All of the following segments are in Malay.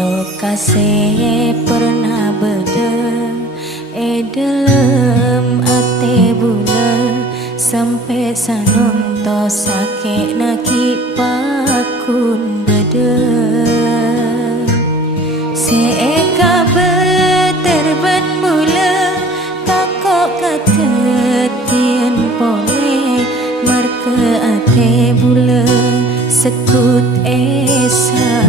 Lokasi pernah beda dalam ate bula sampai sanum to sakit nakik pakun beda seeka berterban bula takok kata tian pole marke ate bula sekut sakit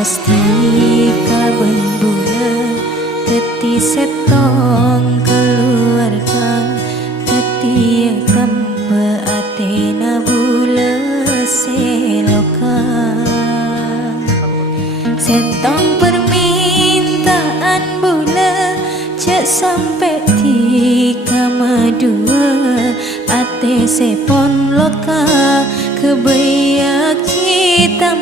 Mesti kaban bula teti setong keluarga teti kampe atena bula seloka setong permintaan bula cek sampai tika madua ate sepon loka kebaya kita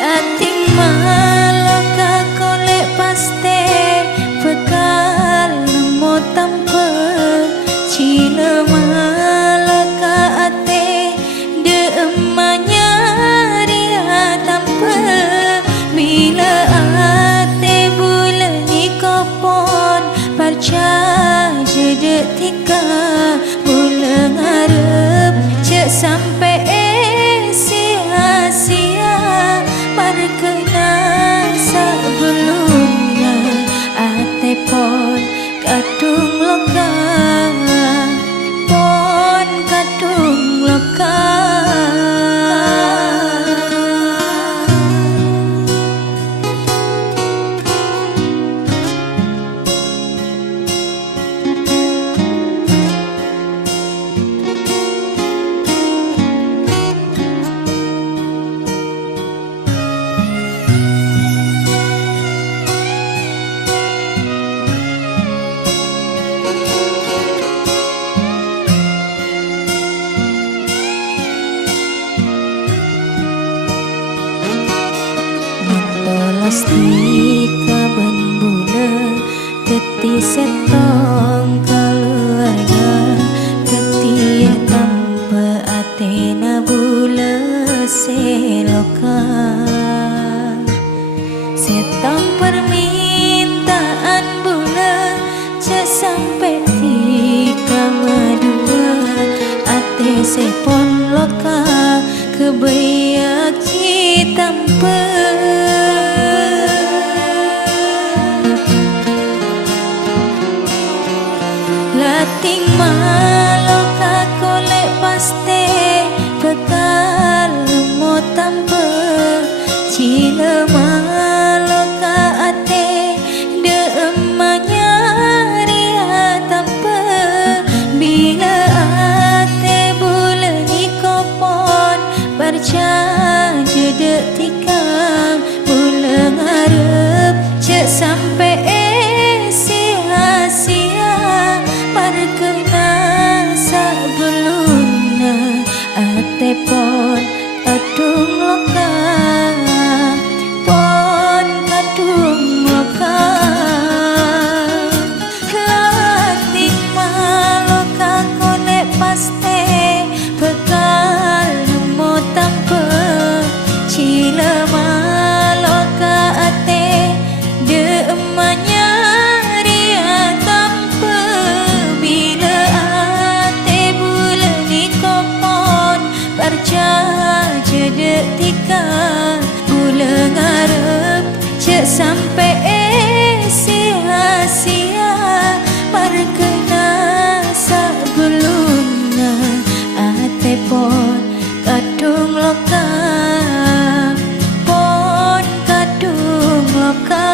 Lating maloka kolek paste bekal mo tampe cina maloka ate de emanya ria tampe bila ate bulan ni kopon parca jede tika bulan harap cek sampai sia-sia kena sebelumnya ate pon kadung loka pon kadung loka Pasti kaban bula teti setong keluarga teti tanpa atena bula seloka setong permintaan bula cek sampai tika madua ate sepon loka kebaya kita Lating maloka kolek paste bekal mo tampe cila maloka ate de emanya ria tampe bila ate bulan ni kopon barca jede tikang bulan harap cek sampai sia-sia kena sebelumnya ate pon kadung loka pon kadung loka lating maloka kolek paste bekal mo tampe cila maloka ate de emanya jede tika bulan harap cek sampai sia-sia markena sebelumnya ate pon kadung loka pon kadung loka